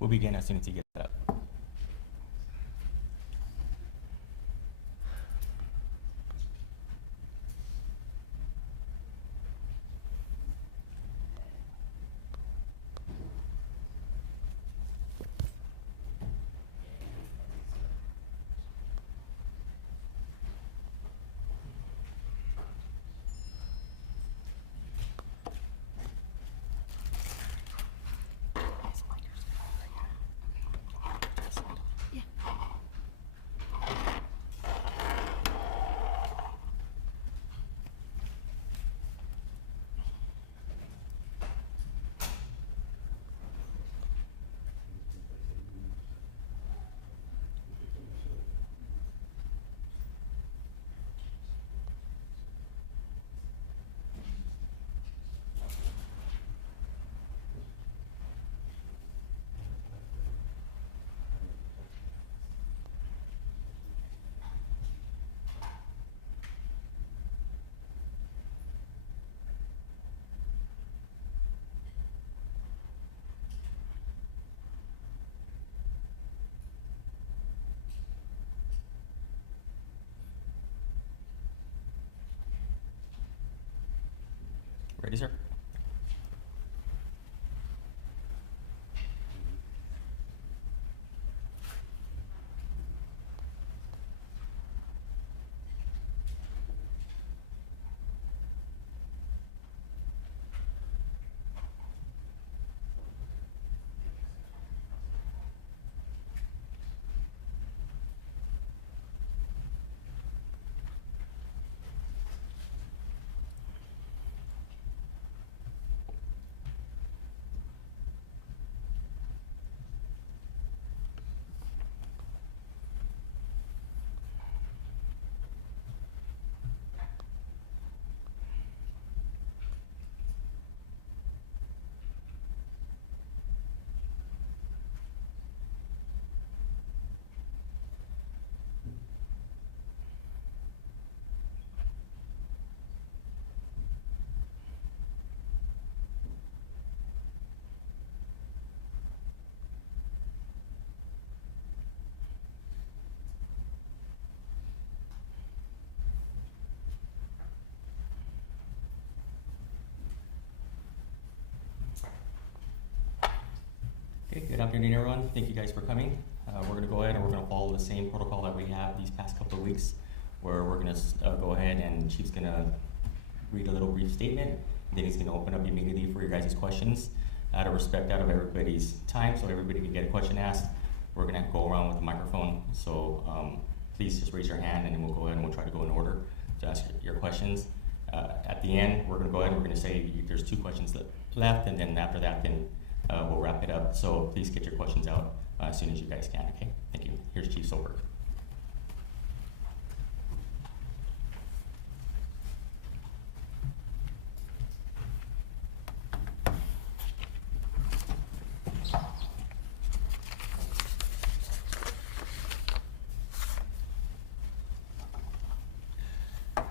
We'll begin as soon as you get set up. Ready, sir? Okay, good afternoon, everyone. Thank you guys for coming. We're going to go ahead and we're going to follow the same protocol that we have these past couple of weeks, where we're going to go ahead and Chief's going to read a little brief statement, and then he's going to open up immediately for your guys' questions. Out of respect, out of everybody's time, so everybody can get a question asked, we're going to go around with the microphone. So please just raise your hand, and then we'll go ahead and we'll try to go in order to ask your questions. At the end, we're going to go ahead and we're going to say there's 2 questions left, and then after that, then we'll wrap it up. So please get your questions out as soon as you guys can, okay? Thank you. Here's Chief Soelberg.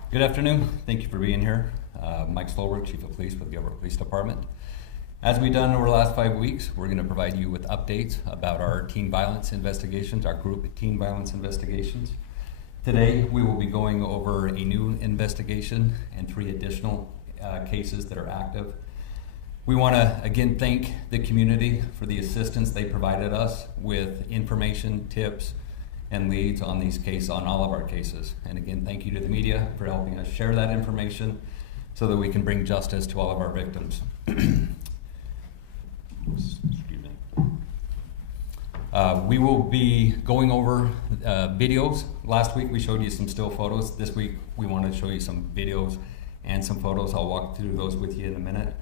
Good afternoon. Thank you for being here. Mike Soelberg, Chief of Police with the Gilbert Police Department. As we've done over the last 5 weeks, we're going to provide you with updates about our teen violence investigations, our group teen violence investigations. Today, we will be going over a new investigation and 3 additional cases that are active. We want to again thank the community for the assistance they provided us with information, tips, and leads on these cases, on all of our cases. And again, thank you to the media for helping us share that information so that we can bring justice to all of our victims. Excuse me. We will be going over videos. Last week we showed you some still photos. This week we want to show you some videos and some photos. I'll walk through those with you in a minute.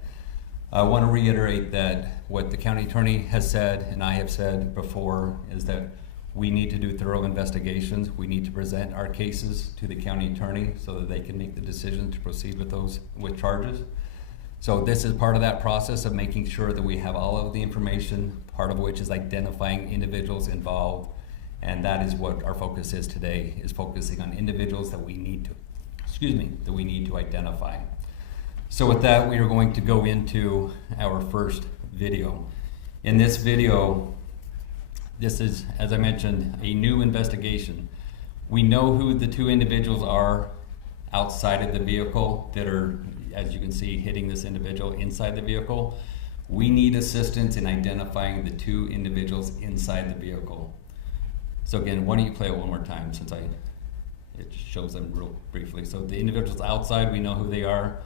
I want to reiterate that what the county attorney has said and I have said before is that we need to do thorough investigations. We need to present our cases to the county attorney so that they can make the decision to proceed with charges. So this is part of that process of making sure that we have all of the information, part of which is identifying individuals involved, and that is what our focus is today, is focusing on individuals that we need to identify. So with that, we are going to go into our first video. In this video, This is, as I mentioned, a new investigation. We know who the two individuals are outside of the vehicle that are, as you can see, hitting this individual inside the vehicle. We need assistance in identifying the two individuals inside the vehicle. So again, why don't you play it one more time since it shows them real briefly. So the individuals outside, we know who they are.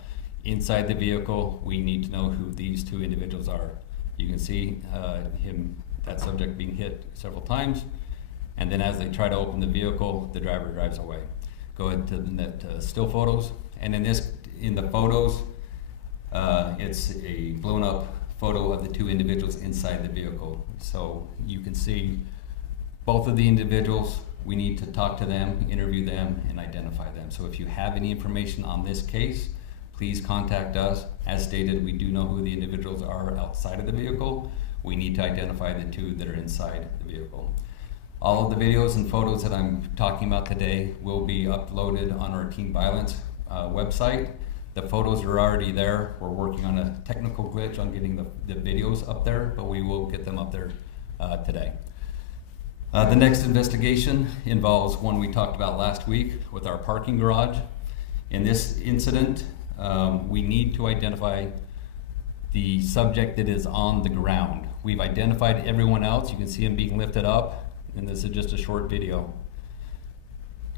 Inside the vehicle, we need to know who these two individuals are. You can see that subject being hit several times. And then as they try to open the vehicle, the driver drives away. Go ahead to the still photos. And in the photos, it's a blown up photo of the two individuals inside the vehicle. So you can see both of the individuals. We need to talk to them, interview them, and identify them. So if you have any information on this case, please contact us. As stated, we do know who the individuals are outside of the vehicle. We need to identify the two that are inside the vehicle. All of the videos and photos that I'm talking about today will be uploaded on our teen violence website. The photos are already there. We're working on a technical glitch on getting the videos up there, but we will get them up there today. The next investigation involves one we talked about last week with our parking garage. In this incident, we need to identify the subject that is on the ground. We've identified everyone else. You can see him being lifted up, and this is just a short video.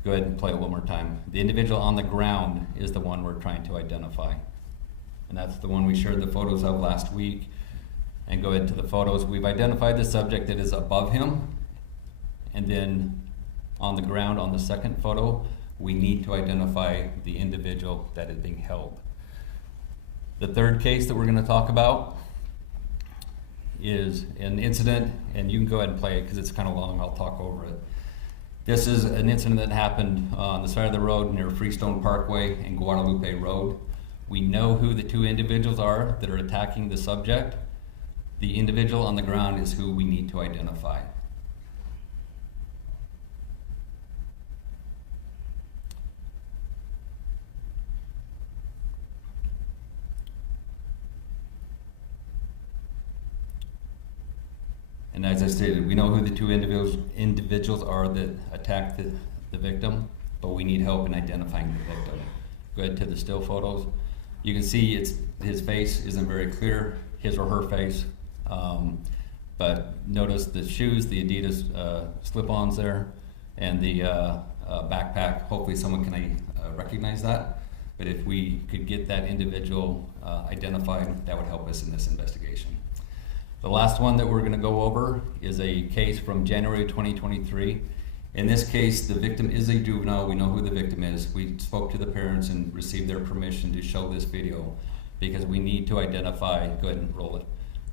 Go ahead and play it one more time. The individual on the ground is the one we're trying to identify. And that's the one we shared the photos of last week. And go ahead to the photos. We've identified the subject that is above him. And then on the ground on the second photo, we need to identify the individual that is being held. The third case that we're going to talk about is an incident, and you can go ahead and play it because it's kind of long. I'll talk over it. This is an incident that happened on the side of the road near Freestone Parkway and Guadalupe Road. We know who the two individuals are that are attacking the subject. The individual on the ground is who we need to identify. And as I stated, we know who the two individuals are that attacked the victim, but we need help in identifying the victim. Go ahead to the still photos. You can see his face isn't very clear, his or her face, but notice the shoes, the Adidas slip-ons there, and the backpack. Hopefully someone can recognize that, but if we could get that individual identified, that would help us in this investigation. The last one that we're going to go over is a case from January 2023. In this case, the victim is a juvenile. We know who the victim is. We spoke to the parents and received their permission to show this video because we need to identify, go ahead and roll it.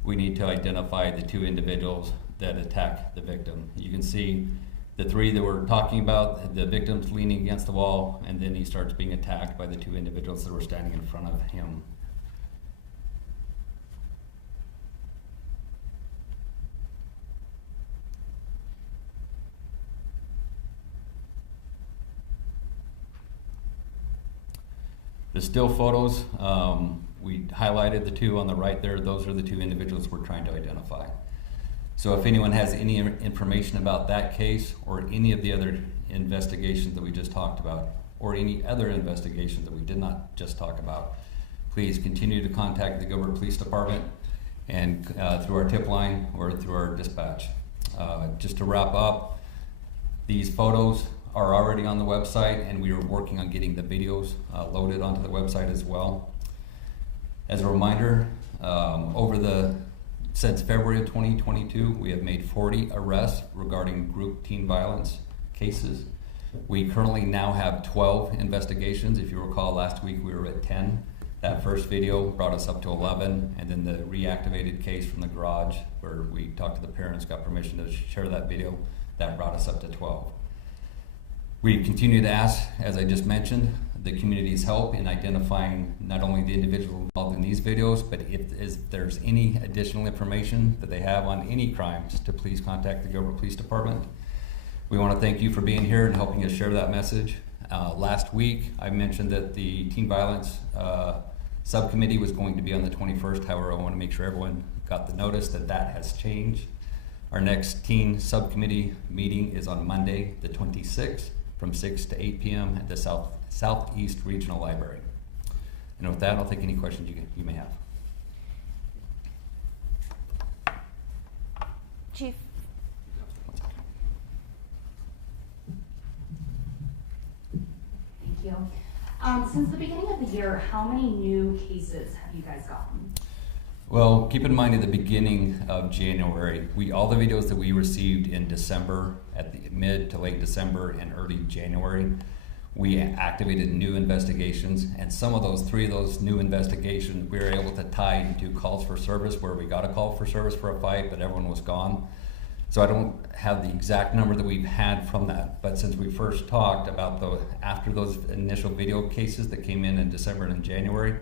We need to identify the two individuals that attack the victim. You can see the three that we're talking about, the victim's leaning against the wall, and then he starts being attacked by the two individuals that were standing in front of him. The still photos, we highlighted the two on the right there. Those are the two individuals we're trying to identify. So if anyone has any information about that case or any of the other investigations that we just talked about or any other investigations that we did not just talk about, please continue to contact the Gilbert Police Department and through our tip line or through our dispatch. Just to wrap up, these photos are already on the website, and we are working on getting the videos loaded onto the website as well. As a reminder, since February of 2022, we have made 40 arrests regarding group teen violence cases. We currently now have 12 investigations. If you recall, last week we were at 10. That first video brought us up to 11, and then the reactivated case from the garage where we talked to the parents, got permission to share that video, that brought us up to 12. We continue to ask, as I just mentioned, the community's help in identifying not only the individuals involved in these videos, but if there's any additional information that they have on any crimes, to please contact the Gilbert Police Department. We want to thank you for being here and helping us share that message. Last week, I mentioned that the teen violence subcommittee was going to be on the 21st. However, I want to make sure everyone got the notice that that has changed. Our next teen subcommittee meeting is on Monday, the 26th, from 6 to 8 p.m. at the Southeast Regional Library. And with that, I'll take any questions you may have. Chief. Thank you. Since the beginning of the year, how many new cases have you guys gotten? Well, keep in mind at the beginning of January, all the videos that we received in December, at the mid to late December and early January, we activated new investigations, and three of those new investigations, we were able to tie into calls for service where we got a call for service for a fight, but everyone was gone. So I don't have the exact number that we've had from that, but since we first talked about after those initial video cases that came in December and in January,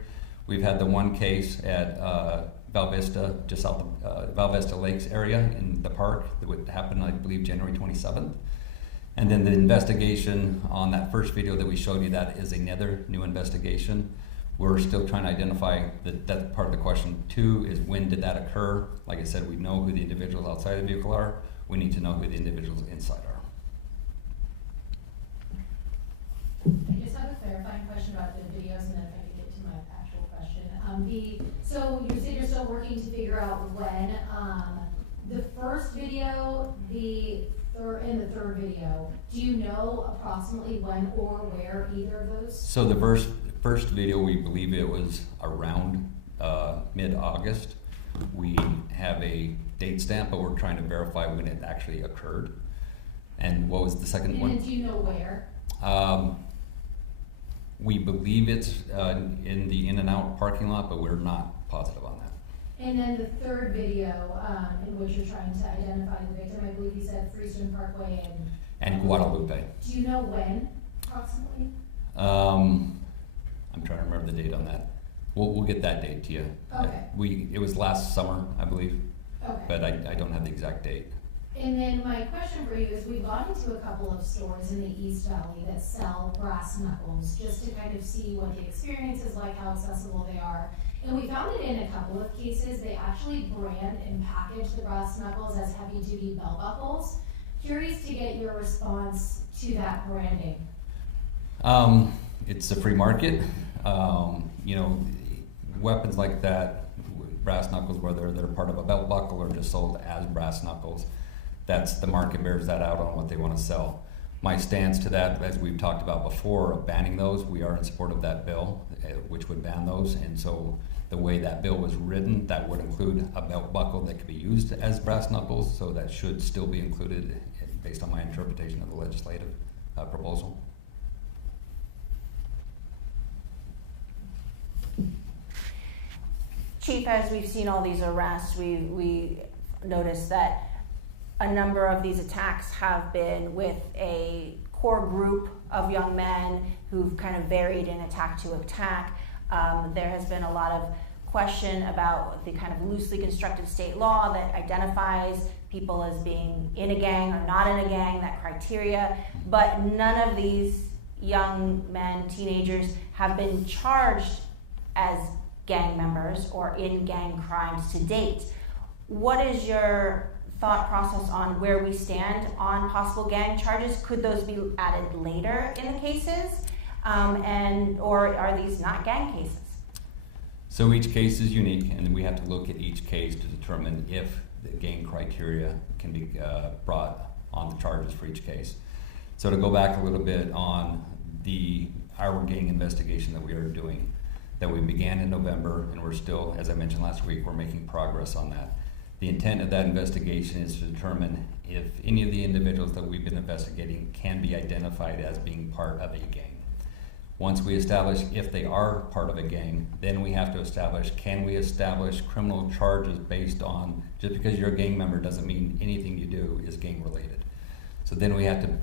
we've had the one case at Val Vista, just south of Val Vista Lakes area in the park that would happen, I believe, January 27th. And then the investigation on that first video that we showed you, that is another new investigation. We're still trying to identify that part of the question. 2 is, when did that occur? Like I said, we know who the individuals outside the vehicle are. We need to know who the individuals inside are. I just have a clarifying question about the videos, and then if I could get to my actual question. So you said you're still working to figure out when the first video, and the third video, do you know approximately when or where either of those? So the first video, we believe it was around mid-August. We have a date stamp, but we're trying to verify when it actually occurred. And what was the second one? And do you know where? We believe it's in the In-N-Out parking lot, but we're not positive on that. And then the third video, in which you're trying to identify the victim, I believe you said Freestone Parkway and Guadalupe. Do you know when, approximately? I'm trying to remember the date on that. We'll get that date to you. Okay. It was last summer, I believe. Okay. But I don't have the exact date. And then my question for you is, we've gone into a couple of stores in the East Valley that sell brass knuckles, just to kind of see what the experience is like, how accessible they are. And we found that in a couple of cases, they actually brand and package the brass knuckles as heavy-duty belt buckles. Curious to get your response to that branding. It's a free market. Weapons like that, brass knuckles, whether they're part of a belt buckle or just sold as brass knuckles, the market bears that out on what they want to sell. My stance to that, as we've talked about before, of banning those, we are in support of that bill, which would ban those. And so the way that bill was written, that would include a belt buckle that could be used as brass knuckles, so that should still be included based on my interpretation of the legislative proposal. Chief, as we've seen all these arrests, we noticed that a number of these attacks have been with a core group of young men who've kind of varied in attack to attack. There has been a lot of question about the kind of loosely constructed state law that identifies people as being in a gang or not in a gang, that criteria, but none of these young men, teenagers, have been charged as gang members or in gang crimes to date. What is your thought process on where we stand on possible gang charges? Could those be added later in the cases? Or are these not gang cases? So each case is unique, and we have to look at each case to determine if the gang criteria can be brought on the charges for each case. So to go back a little bit on our gang investigation that we are doing, that we began in November, and we're still, as I mentioned last week, we're making progress on that. The intent of that investigation is to determine if any of the individuals that we've been investigating can be identified as being part of a gang. Once we establish if they are part of a gang, then we have to establish, can we establish criminal charges based on, just because you're a gang member doesn't mean anything you do is gang related. So then we have to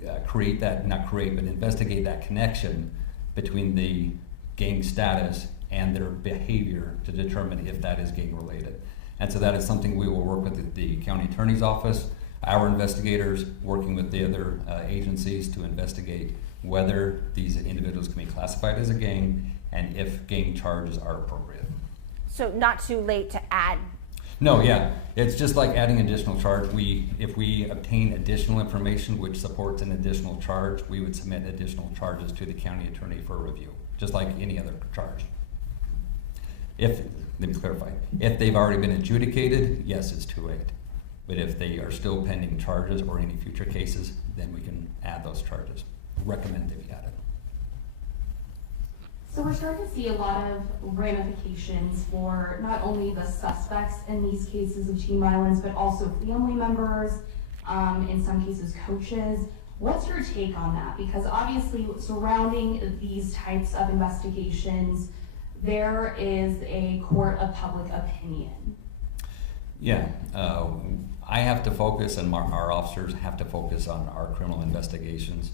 investigate that connection between the gang status and their behavior to determine if that is gang related. And so that is something we will work with the county attorney's office, our investigators, working with the other agencies to investigate whether these individuals can be classified as a gang and if gang charges are appropriate. So not too late to add No, yeah, it's just like adding additional charge. If we obtain additional information which supports an additional charge, we would submit additional charges to the county attorney for review, just like any other charge. Let me clarify, if they've already been adjudicated, yes, it's too late. But if they are still pending charges or any future cases, then we can add those charges. Recommend they be added. So we're starting to see a lot of ramifications for not only the suspects in these cases of teen violence, but also family members, in some cases coaches. What's your take on that? Because obviously surrounding these types of investigations, there is a court of public opinion. Yeah, I have to focus, and our officers have to focus on our criminal investigations,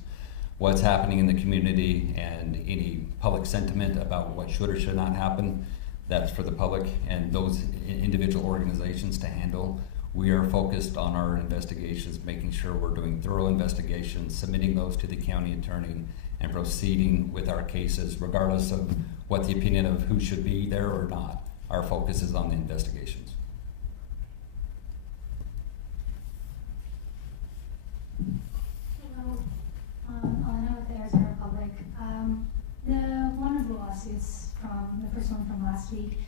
what's happening in the community, and any public sentiment about what should or should not happen. That's for the public and those individual organizations to handle. We are focused on our investigations, making sure we're doing thorough investigations, submitting those to the county attorney, and proceeding with our cases, regardless of what the opinion of who should be there or not. Our focus is on the investigations. Hello, Elena with the Arizona Republic. One of the lawsuits the first one from last week,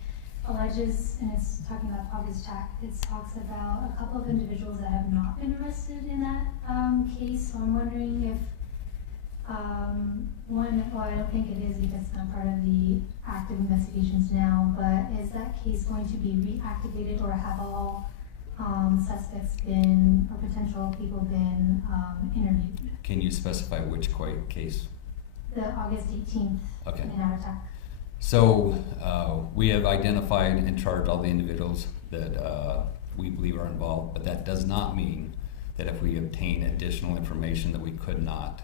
alleges, and it's talking about August attack, it talks about a couple of individuals that have not been arrested in that case. So I'm wondering if, well, I don't think it is because it's not part of the active investigations now, but is that case going to be reactivated, or have all suspects been, or potential people been interviewed? Can you specify which case? The August 18th Okay. in our attack. So we have identified and charged all the individuals that we believe are involved, but that does not mean that if we obtain additional information that we could not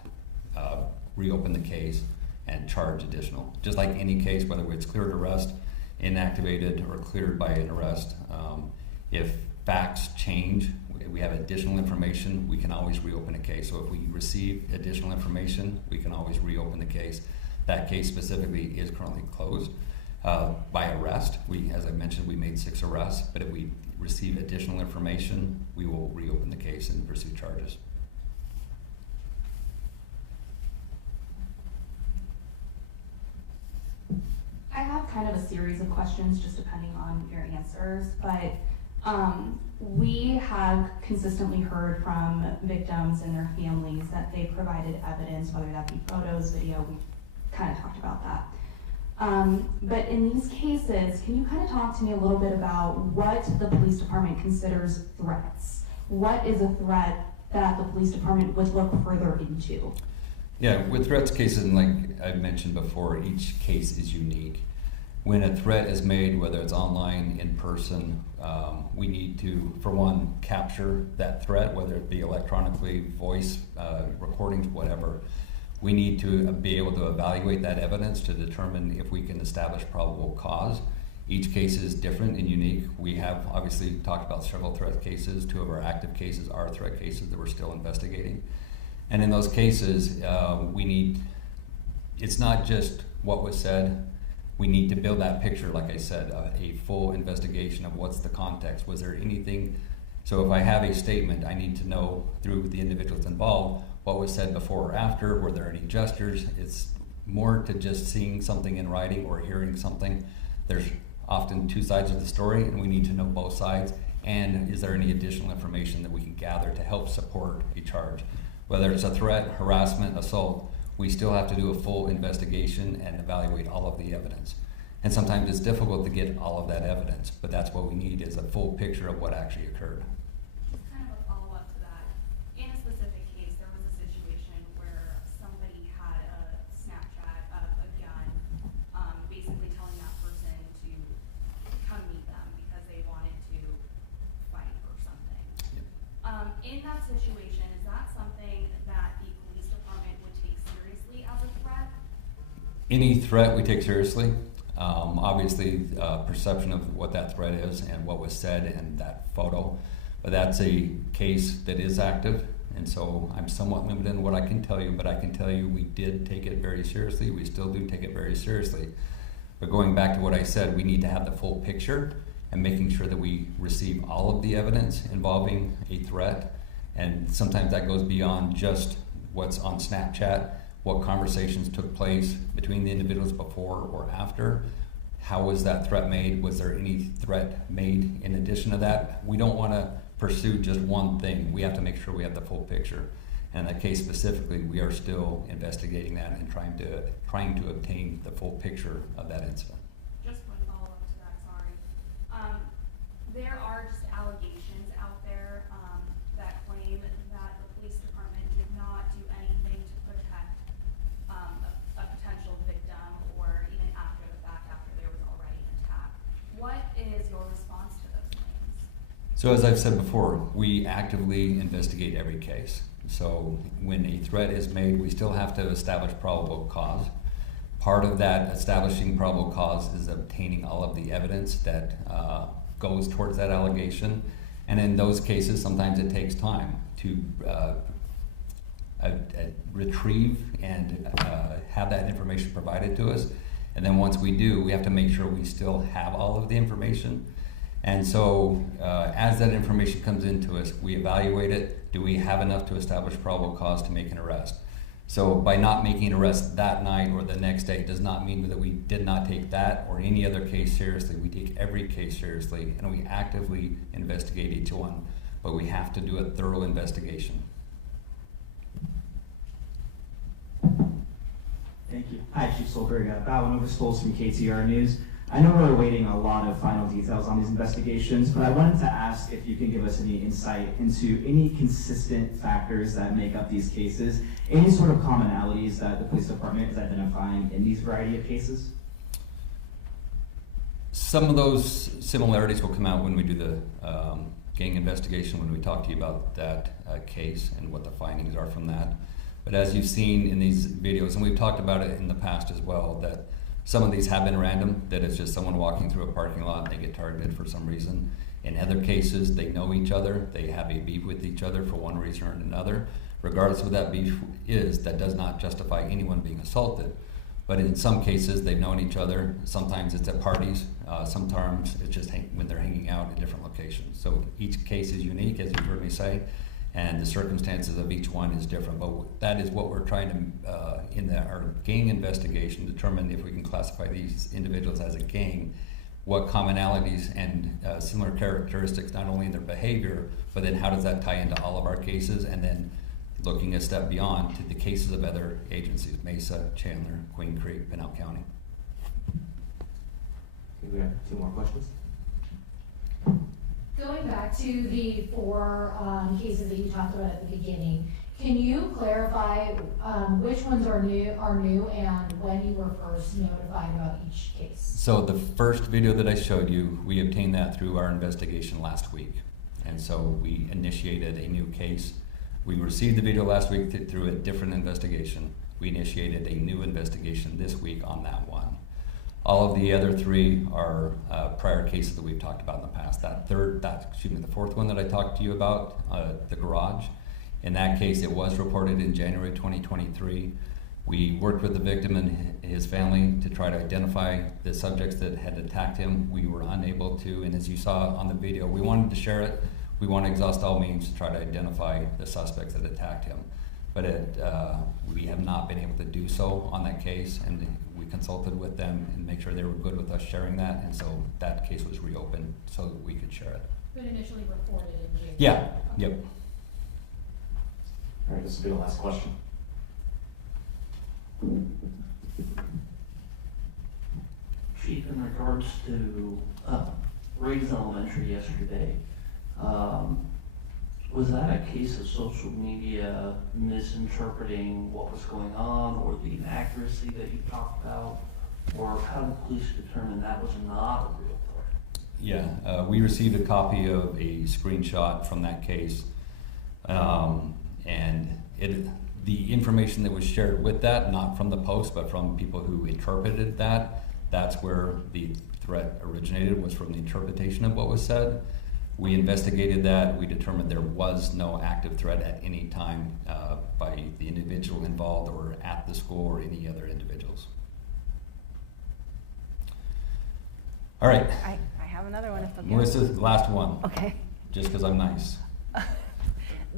reopen the case and charge additional. Just like any case, whether it's cleared arrest, inactivated, or cleared by an arrest, if facts change, we have additional information, we can always reopen a case. So if we receive additional information, we can always reopen the case. That case specifically is currently closed by arrest. As I mentioned, we made 6 arrests, but if we receive additional information, we will reopen the case and pursue charges. I have kind of a series of questions just depending on your answers, but we have consistently heard from victims and their families that they provided evidence, whether that be photos, video, we kind of talked about that. But in these cases, can you kind of talk to me a little bit about what the police department considers threats? What is a threat that the police department would look further into? Yeah, with threats cases, and like I mentioned before, each case is unique. When a threat is made, whether it's online, in person, we need to, for one, capture that threat, whether it be electronically, voice, recordings, whatever. We need to be able to evaluate that evidence to determine if we can establish probable cause. Each case is different and unique. We have obviously talked about several threat cases. 2 of our active cases are threat cases that we're still investigating. And in those cases, it's not just what was said. We need to build that picture, like I said, a full investigation of what's the context. Was there anything? So if I have a statement, I need to know through the individuals involved what was said before or after. Were there any gestures? It's more to just seeing something in writing or hearing something. There's often 2 sides of the story, and we need to know both sides. And is there any additional information that we can gather to help support a charge? Whether it's a threat, harassment, assault, we still have to do a full investigation and evaluate all of the evidence. And sometimes it's difficult to get all of that evidence, but that's what we need, is a full picture of what actually occurred. Just kind of a follow-up to that. In a specific case, there was a situation where somebody had a Snapchat of a gun, basically telling that person to come meet them because they wanted to fight or something. Yep. In that situation, is that something that the police department would take seriously as a threat? Any threat we take seriously. Obviously, perception of what that threat is and what was said in that photo. But that's a case that is active, and so I'm somewhat limited in what I can tell you, but I can tell you we did take it very seriously. We still do take it very seriously. But going back to what I said, we need to have the full picture and making sure that we receive all of the evidence involving a threat. And sometimes that goes beyond just what's on Snapchat, what conversations took place between the individuals before or after. How was that threat made? Was there any threat made in addition to that? We don't want to pursue just one thing. We have to make sure we have the full picture. And in that case specifically, we are still investigating that and trying to obtain the full picture of that incident. Just one follow-up to that, sorry. There are just allegations out there that claim that the police department did not do anything to protect a potential victim or even after the fact, after there was already an attack. What is your response to those claims? So as I've said before, we actively investigate every case. So when a threat is made, we still have to establish probable cause. Part of that establishing probable cause is obtaining all of the evidence that goes towards that allegation. And in those cases, sometimes it takes time to retrieve and have that information provided to us. And then once we do, we have to make sure we still have all of the information. And so as that information comes into us, we evaluate it. Do we have enough to establish probable cause to make an arrest? So by not making an arrest that night or the next day does not mean that we did not take that or any other case seriously. We take every case seriously and we actively investigate each one, but we have to do a thorough investigation. Thank you. Hi, Chief Soelberg. Bowen Schools from KTR News. I know we're awaiting a lot of final details on these investigations, but I wanted to ask if you can give us any insight into any consistent factors that make up these cases, any sort of commonalities that the police department is identifying in these variety of cases? Some of those similarities will come out when we do the gang investigation, when we talk to you about that case and what the findings are from that. But as you've seen in these videos, and we've talked about it in the past as well, that some of these have been random, that it's just someone walking through a parking lot and they get targeted for some reason. In other cases, they know each other, they have a beef with each other for one reason or another. Regardless of what that beef is, that does not justify anyone being assaulted. But in some cases, they've known each other. Sometimes it's at parties, sometimes it's just when they're hanging out at different locations. So each case is unique, as you've heard me say, and the circumstances of each one is different. But that is what we're trying to, in our gang investigation, determine if we can classify these individuals as a gang, what commonalities and similar characteristics, not only in their behavior, but then how does that tie into all of our cases, and then looking a step beyond to the cases of other agencies, Mesa, Chandler, Queen Creek, Pinal County. Okay, we have 2 more questions. Going back to the 4 cases that you talked about at the beginning, can you clarify which ones are new and when you were first notified about each case? So the first video that I showed you, we obtained that through our investigation last week. And so we initiated a new case. We received the video last week through a different investigation. We initiated a new investigation this week on that one. All of the other 3 are prior cases that we've talked about in the past. The 4th one that I talked to you about, the garage. In that case, it was reported in January 2023. We worked with the victim and his family to try to identify the subjects that had attacked him. We were unable to, and as you saw on the video, we wanted to share it. We want to exhaust all means to try to identify the suspects that attacked him. But we have not been able to do so on that case, and we consulted with them and make sure they were good with us sharing that, and so that case was reopened so that we could share it. But initially reported in January? Yeah, yep. All right, this will be the last question. Chief, in regards to Riggs Elementary yesterday, was that a case of social media misinterpreting what was going on or the inaccuracy that you talked about? Or how did police determine that was not a real threat? Yeah, we received a copy of a screenshot from that case. And the information that was shared with that, not from the post, but from people who interpreted that, that's where the threat originated, was from the interpretation of what was said. We investigated that. We determined there was no active threat at any time by the individual involved or at the school or any other individuals. All right. I have have another one if they'll give it. Melissa's last one, Okay. just because I'm nice.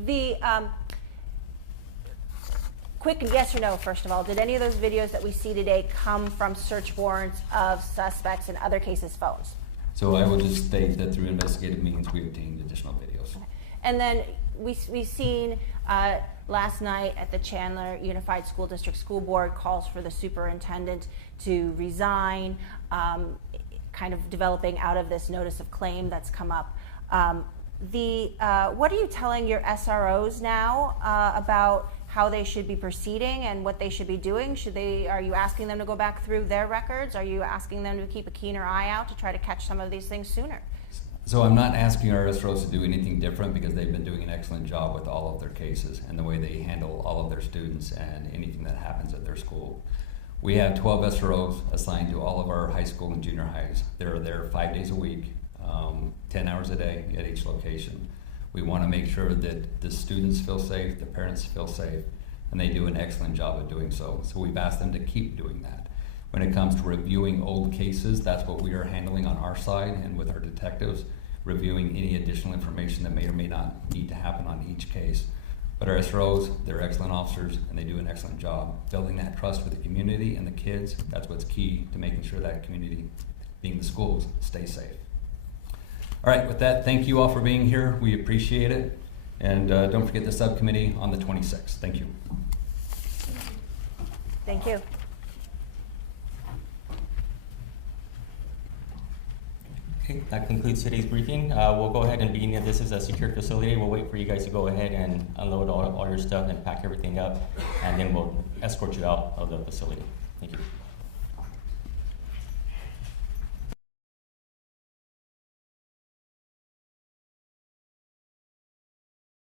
The quick yes or no, first of all, did any of those videos that we see today come from search warrants of suspects in other cases' phones? So I will just state that through investigative means, we obtained additional videos. And then we've seen last night at the Chandler Unified School District School Board calls for the superintendent to resign, kind of developing out of this notice of claim that's come up. What are you telling your SROs now about how they should be proceeding and what they should be doing? Are you asking them to go back through their records? Are you asking them to keep a keener eye out to try to catch some of these things sooner? So I'm not asking our SROs to do anything different because they've been doing an excellent job with all of their cases and the way they handle all of their students and anything that happens at their school. We have 12 SROs assigned to all of our high school and junior highs. They're there 5 days a week, 10 hours a day at each location. We want to make sure that the students feel safe, the parents feel safe, and they do an excellent job of doing so. So we've asked them to keep doing that. When it comes to reviewing old cases, that's what we are handling on our side and with our detectives, reviewing any additional information that may or may not need to happen on each case. But our SROs, they're excellent officers and they do an excellent job building that trust with the community and the kids. That's what's key to making sure that community, being the schools, stay safe. All right, with that, thank you all for being here. We appreciate it. And don't forget the subcommittee on the 26th. Thank you. Thank you. Okay, that concludes today's briefing. We'll go ahead and being that this is a secure facility, we'll wait for you guys to go ahead and unload all your stuff and pack everything up, and then we'll escort you out of the facility. Thank you.